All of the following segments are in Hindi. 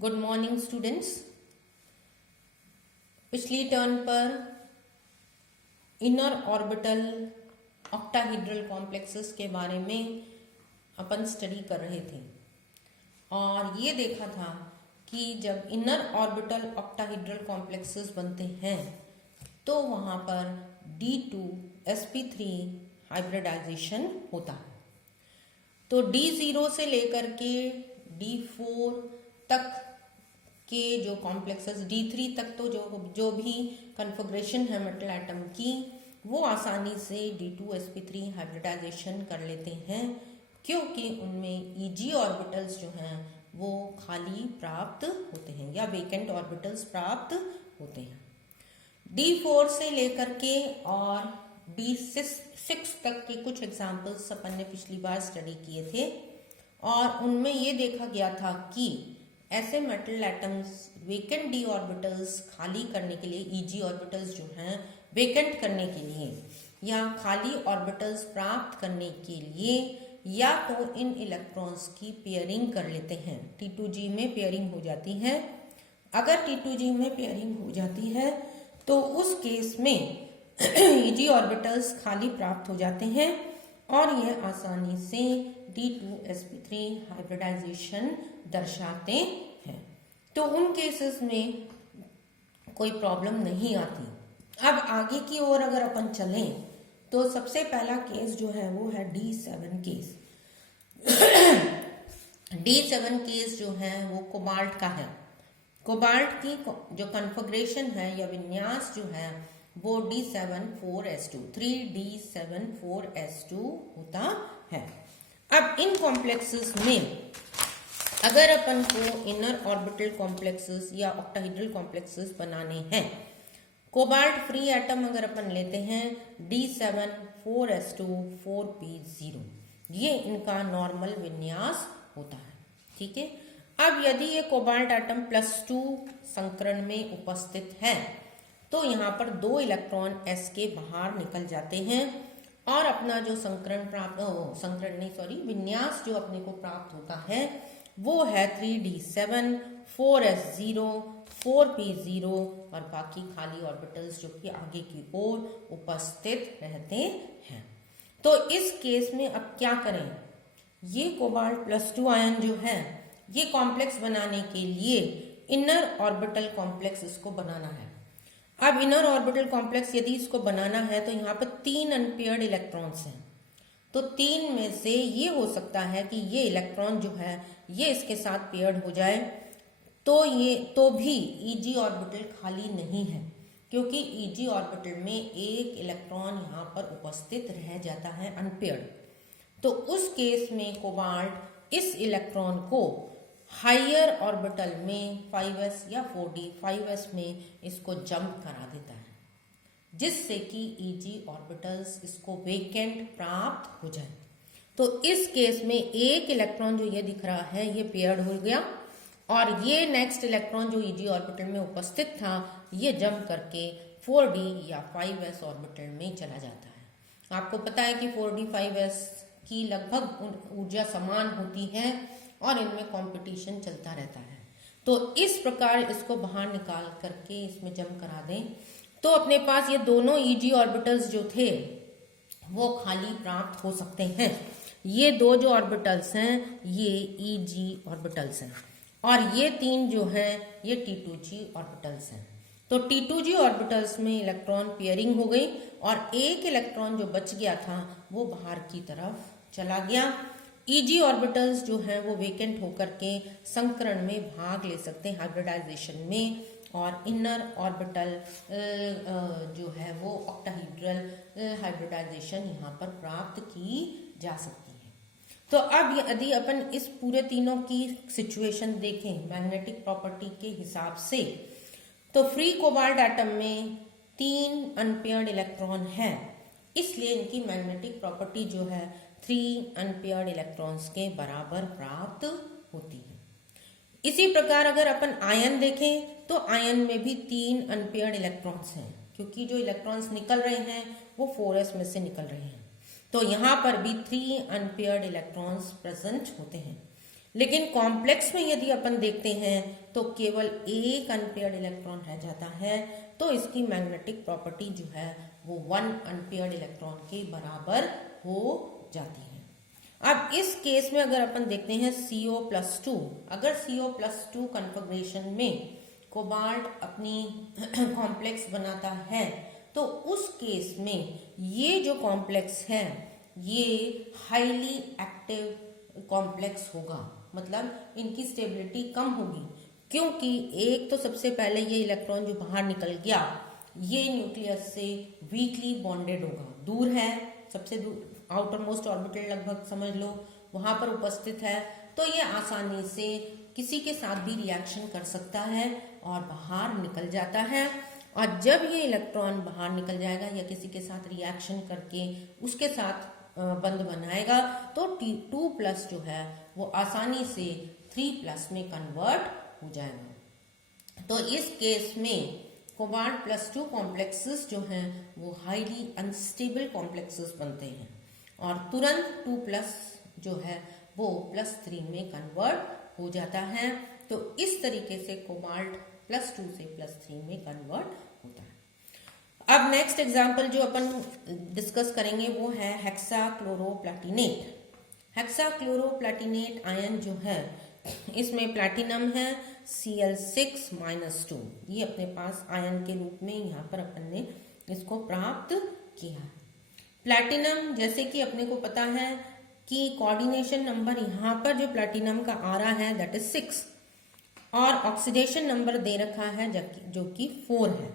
Good morning students. पिछली टर्न पर इनर ऑर्बिटल ऑक्टाहीड्रल कॉम्प्लेक्सेस के बारे में अपन स्टडी कर रहे थे और ये देखा था कि जब इनर ऑर्बिटल ऑक्टाहीड्रल कॉम्प्लेक्सेस बनते हैं तो वहाँ पर D2sp3 हाइब्रिडाइजेशन होता है। तो D0 से लेकर के D4 तक के जो कॉम्प्लेक्सेस, D3 तक तो जो भी कन्फिग्रेशन है मेटल एटम की, वो आसानी से D2sp3 हाइब्रिडाइजेशन कर लेते हैं क्योंकि उनमें Eg ऑर्बिटल्स जो हैं वो खाली प्राप्त होते हैं या वेकेंट ऑर्बिटल्स प्राप्त होते हैं। D4 से लेकर के और D6 तक के कुछ एग्जाम्पल्स अपन ने पिछली बार स्टडी किए थे और उनमें ये देखा गया था कि ऐसे metal atoms vacant d orbitals खाली करने के लिए, Eg ऑर्बिटल्स जो हैं वेकेंट करने के लिए या खाली ऑर्बिटल्स प्राप्त करने के लिए या तो इन इलेक्ट्रॉन्स की पेयरिंग कर लेते हैं। T2g में पेयरिंग हो जाती है। अगर T2g में पेयरिंग हो जाती है तो उस केस में Eg ऑर्बिटल्स खाली प्राप्त हो जाते हैं और यह आसानी से D2sp3 हाइब्रिडाइजेशन दर्शाते हैं। तो उन केसेस में कोई प्रॉब्लम नहीं आती। अब आगे की ओर अगर अपन चलें तो सबसे पहला केस जो है वो है D7 केस। D7 केस जो है वो कोबाल्ट का है। कोबाल्ट की जो कन्फिग्रेशन है या विन्यास जो है वो D7,4s2 3D7,4s2 होता है। अब इन कॉम्प्लेक्सेस में अगर अपन को इनर ऑर्बिटल कॉम्प्लेक्सेस या ऑक्टाहीड्रल कॉम्प्लेक्सेस बनाने हैं, कोबाल्ट फ्री एटम अगर अपन लेते हैं D7,4s2 4p0, ये इनका नॉर्मल विन्यास होता है। ठीक है। अब यदि ये कोबाल्ट एटम +2 संकरण में उपस्थित है तो यहाँ पर 2 इलेक्ट्रॉन s के बाहर निकल जाते हैं और अपना जो विन्यास जो अपने को प्राप्त होता है वो है 3d7 4s0 4p0 और बाकी खाली ऑर्बिटल्स जो कि आगे की ओर उपस्थित रहते हैं। तो इस केस में अब क्या करें, ये कोबाल्ट +2 आयन जो है ये कॉम्प्लेक्स बनाने के लिए इनर ऑर्बिटल कॉम्प्लेक्स इसको बनाना है। अब इनर ऑर्बिटल कॉम्प्लेक्स यदि इसको बनाना है तो यहाँ पर 3 अनपेयर्ड इलेक्ट्रॉन्स हैं। तो 3 में से ये हो सकता है कि ये इलेक्ट्रॉन जो है ये इसके साथ पेयर्ड हो जाए तो भी Eg ऑर्बिटल खाली नहीं है क्योंकि Eg ऑर्बिटल में एक इलेक्ट्रॉन यहाँ पर उपस्थित रह जाता है अनपेयर्ड। तो उस केस में कोबाल्ट इस इलेक्ट्रॉन को हायर ऑर्बिटल में 5s या 4d 5s में इसको जंप करा देता है जिससे कि Eg ऑर्बिटल्स इसको वेकेंट प्राप्त हो जाए। तो इस केस में एक इलेक्ट्रॉन जो ये दिख रहा है ये पेयर्ड हो गया और ये नेक्स्ट इलेक्ट्रॉन जो Eg ऑर्बिटल में उपस्थित था ये जंप करके 4d या 5s ऑर्बिटल में चला जाता है। आपको पता है कि 4d 5s की लगभग ऊर्जा समान होती है और इनमें कंपटीशन चलता रहता है। तो इस प्रकार इसको बाहर निकाल करके इसमें जंप करा दें तो अपने पास ये दोनों Eg ऑर्बिटल्स जो थे वो खाली प्राप्त हो सकते हैं। ये 2 जो ऑर्बिटल्स हैं ये Eg ऑर्बिटल्स हैं और ये 3 जो हैं ये T2g ऑर्बिटल्स हैं। तो T2g ऑर्बिटल्स में इलेक्ट्रॉन पेयरिंग हो गई और एक इलेक्ट्रॉन जो बच गया था वो बाहर की तरफ चला गया। Eg ऑर्बिटल्स जो हैं वो वेकेंट होकर के संकरण में भाग ले सकते हैं हाइब्रिडाइजेशन में और इनर ऑर्बिटल जो है वो ऑक्टाहीड्रल हाइब्रिडाइजेशन यहाँ पर प्राप्त की जा सकती है। तो अब यदि अपन इस पूरे तीनों की सिचुएशन देखें मैग्नेटिक प्रॉपर्टी के हिसाब से तो फ्री कोबाल्ट एटम में 3 अनपेयर्ड इलेक्ट्रॉन हैं, इसलिए इनकी मैग्नेटिक प्रॉपर्टी जो है 3 अनपेयर्ड इलेक्ट्रॉन्स के बराबर प्राप्त होती है। इसी प्रकार अगर अपन आयन देखें तो आयन में भी 3 अनपेयर्ड इलेक्ट्रॉन्स हैं क्योंकि जो इलेक्ट्रॉन्स निकल रहे हैं वो 4s में से निकल रहे हैं। तो यहाँ पर भी 3 अनपेयर्ड इलेक्ट्रॉन्स प्रेजेंट होते हैं। लेकिन कॉम्प्लेक्स में यदि अपन देखते हैं तो केवल एक अनपेयर्ड इलेक्ट्रॉन रह जाता है, तो इसकी मैग्नेटिक प्रॉपर्टी जो है वो 1 अनपेयर्ड इलेक्ट्रॉन के बराबर हो जाती है। अब इस केस में अगर अपन देखते हैं CO+2, अगर CO+2 कन्फिग्रेशन में कोबाल्ट अपनी कॉम्प्लेक्स बनाता है तो उस केस में ये जो कॉम्प्लेक्स है ये हाईली एक्टिव कॉम्प्लेक्स होगा, मतलब इनकी स्टेबिलिटी कम होगी, क्योंकि एक तो सबसे पहले ये इलेक्ट्रॉन जो बाहर निकल गया ये न्यूक्लियस से वीकली बॉन्डेड होगा, दूर है, सबसे दूर आउटर मोस्ट ऑर्बिटल लगभग समझ लो वहां पर उपस्थित है, तो ये आसानी से किसी के साथ भी रिएक्शन कर सकता है और बाहर निकल जाता है। और जब ये इलेक्ट्रॉन बाहर निकल जाएगा या किसी के साथ रिएक्शन करके उसके साथ बंध बनाएगा तो T2+ जो है वो आसानी से 3+ में कन्वर्ट हो जाएगा। तो इस केस में कोबाल्ट+2 कॉम्प्लेक्सेस जो हैं वो हाईली अनस्टेबल कॉम्प्लेक्सेस बनते हैं और तुरंत 2+ जो है वो +3 में कन्वर्ट हो जाता है। तो इस तरीके से कोबाल्ट+2 से +3 में कन्वर्ट होता है। अब नेक्स्ट एग्जाम्पल जो अपन डिस्कस करेंगे वो है हेक्साक्लोरोप्लैटिनेट। हेक्साक्लोरोप्लैटिनेट आयन जो है इसमें प्लैटिनम है Cl6-2, ये अपने पास आयन के रूप में यहाँ पर अपन ने इसको प्राप्त किया है। प्लैटिनम जैसे कि अपने को पता है कि कोऑर्डिनेशन नंबर यहाँ पर जो प्लैटिनम का आ रहा है दैट इज 6 और ऑक्सीडेशन नंबर दे रखा है जो कि 4 है।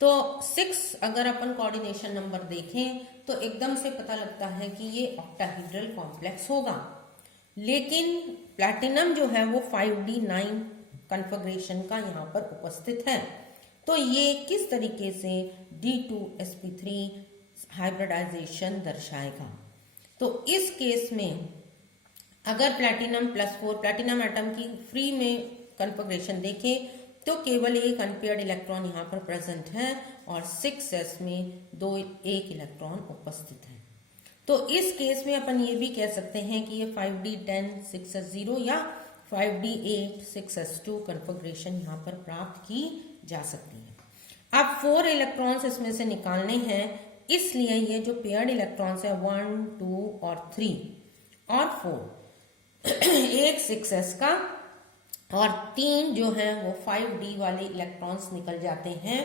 तो 6 अगर अपन कोऑर्डिनेशन नंबर देखें तो एकदम से पता लगता है कि ये ऑक्टाहेड्रल कॉम्प्लेक्स होगा, लेकिन प्लैटिनम जो है वो 5d9 कन्फिग्रेशन का यहाँ पर उपस्थित है। तो ये किस तरीके से D2sp3 हाइब्रिडाइजेशन दर्शाएगा। तो इस केस में अगर प्लैटिनम+4 प्लैटिनम एटम की फ्री में कन्फिग्रेशन देखें तो केवल एक अनपेयर्ड इलेक्ट्रॉन यहाँ पर प्रेजेंट है और 6s में एक इलेक्ट्रॉन उपस्थित है। तो इस केस में अपन ये भी कह सकते हैं कि ये 5d10 6s0 या 5d8 6s2 कन्फिग्रेशन यहाँ पर प्राप्त की जा सकती है। अब 4 इलेक्ट्रॉन्स इसमें से निकालने हैं, इसलिए ये जो पेयर्ड इलेक्ट्रॉन्स है 1 2 और 3 और 4 एक 6s का और 3 जो है वो 5d वाले इलेक्ट्रॉन्स निकल जाते हैं।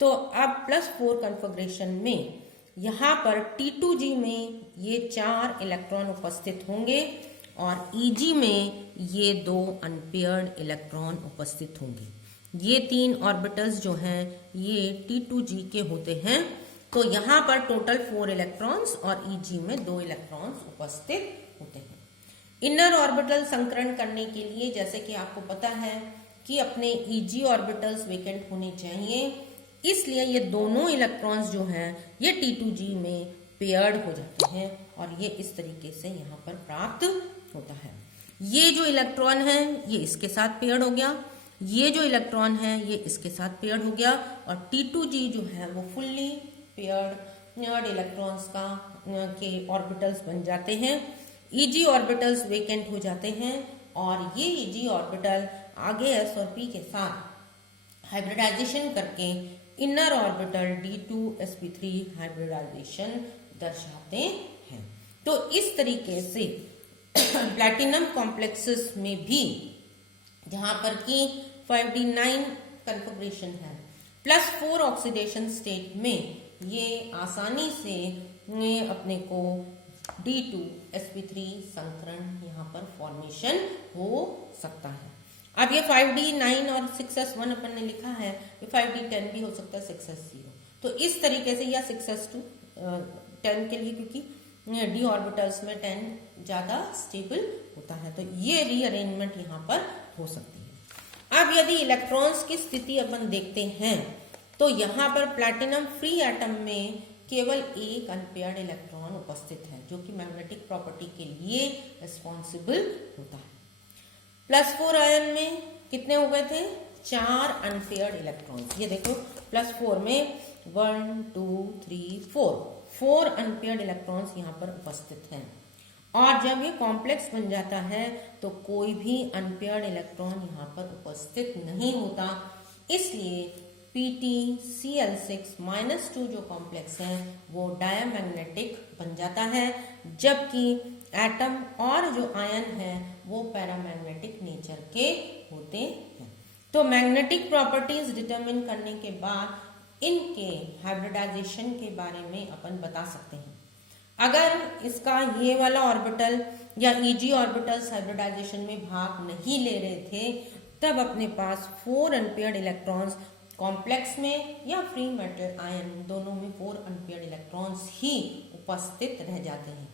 तो अब +4 कन्फिग्रेशन में यहाँ पर T2g में ये 4 इलेक्ट्रॉन उपस्थित होंगे और Eg में ये 2 अनपेयर्ड इलेक्ट्रॉन उपस्थित होंगे। ये 3 ऑर्बिटल्स जो हैं ये T2g के होते हैं। तो यहाँ पर टोटल 4 इलेक्ट्रॉन्स और Eg में 2 इलेक्ट्रॉन्स उपस्थित होते हैं। इनर ऑर्बिटल संकरण करने के लिए जैसे कि आपको पता है कि अपने Eg ऑर्बिटल्स वेकेंट होने चाहिए, इसलिए ये दोनों इलेक्ट्रॉन्स जो हैं ये T2g में पेयर्ड हो जाते हैं और ये इस तरीके से यहाँ पर प्राप्त होता है। ये जो इलेक्ट्रॉन है ये इसके साथ पेयर्ड हो गया, ये जो इलेक्ट्रॉन है ये इसके साथ पेयर्ड हो गया और T2g जो है वो फुल्ली पेयर्ड इलेक्ट्रॉन्स के ऑर्बिटल्स बन जाते हैं। Eg ऑर्बिटल्स वेकेंट हो जाते हैं और ये Eg ऑर्बिटल आगे s और p के साथ हाइब्रिडाइजेशन करके इनर ऑर्बिटल D2sp3 हाइब्रिडाइजेशन दर्शाते हैं। तो इस तरीके से प्लैटिनम कॉम्प्लेक्सेस में भी जहां पर कि 5d9 कन्फिग्रेशन है +4 ऑक्सीडेशन स्टेट में ये आसानी से अपने को D2sp3 संकरण यहाँ पर फॉर्मेशन हो सकता है। अब ये 5d9 और 6s1 अपन ने लिखा है, ये 5d10 भी हो सकता है 6s0। तो इस तरीके से या 6s2 10 के लिए, क्योंकि d ऑर्बिटल्स में 10 ज्यादा स्टेबल होता है, तो ये रीअरेंजमेंट यहाँ पर हो सकती है। अब यदि इलेक्ट्रॉन्स की स्थिति अपन देखते हैं तो यहाँ पर प्लैटिनम फ्री एटम में केवल एक अनपेयर्ड इलेक्ट्रॉन उपस्थित है जो कि मैग्नेटिक प्रॉपर्टी के लिए रिस्पॉन्सिबल होता है। +4 आयन में कितने हो गए थे? 4 अनपेयर्ड इलेक्ट्रॉन्स। ये देखो +4 में 1 2 3 4 अनपेयर्ड इलेक्ट्रॉन्स यहाँ पर उपस्थित हैं और जब ये कॉम्प्लेक्स बन जाता है तो कोई भी अनपेयर्ड इलेक्ट्रॉन यहाँ पर उपस्थित नहीं होता, इसलिए PtCl6-2 जो कॉम्प्लेक्स है वो डायमैग्नेटिक बन जाता है, जबकि एटम और जो आयन है वो पैरामैग्नेटिक नेचर के होते हैं। तो मैग्नेटिक प्रॉपर्टीज डिटरमिन करने के बाद इनके हाइब्रिडाइजेशन के बारे में अपन बता सकते हैं। अगर इसका ये वाला ऑर्बिटल या Eg ऑर्बिटल्स हाइब्रिडाइजेशन में भाग नहीं ले रहे थे, तब अपने पास 4 अनपेयर्ड इलेक्ट्रॉन्स कॉम्प्लेक्स में या फ्री मेटल आयन दोनों में 4 अनपेयर्ड इलेक्ट्रॉन्स ही उपस्थित रह जाते हैं।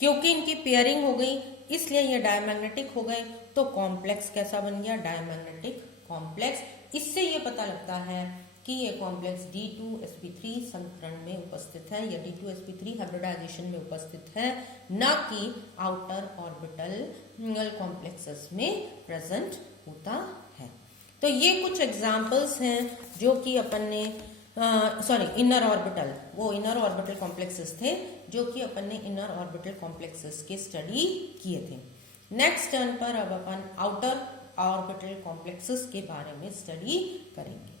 क्योंकि इनकी पेयरिंग हो गई इसलिए ये डायमैग्नेटिक हो गए, तो कॉम्प्लेक्स कैसा बन गया? Diamagnetic complex. इससे ये पता लगता है कि ये कॉम्प्लेक्स D2sp3 संकरण में उपस्थित है या D2sp3 हाइब्रिडाइजेशन में उपस्थित है, न कि आउटर ऑर्बिटल कॉम्प्लेक्सेस में प्रेजेंट होता है। तो ये कुछ एग्जांपल्स हैं जो कि अपन ने इनर ऑर्बिटल, वो इनर ऑर्बिटल कॉम्प्लेक्सेस थे जो कि अपन ने इनर ऑर्बिटल कॉम्प्लेक्सेस के स्टडी किए थे। नेक्स्ट टर्न पर अब अपन आउटर ऑर्बिटल कॉम्प्लेक्सेस के बारे में स्टडी करेंगे।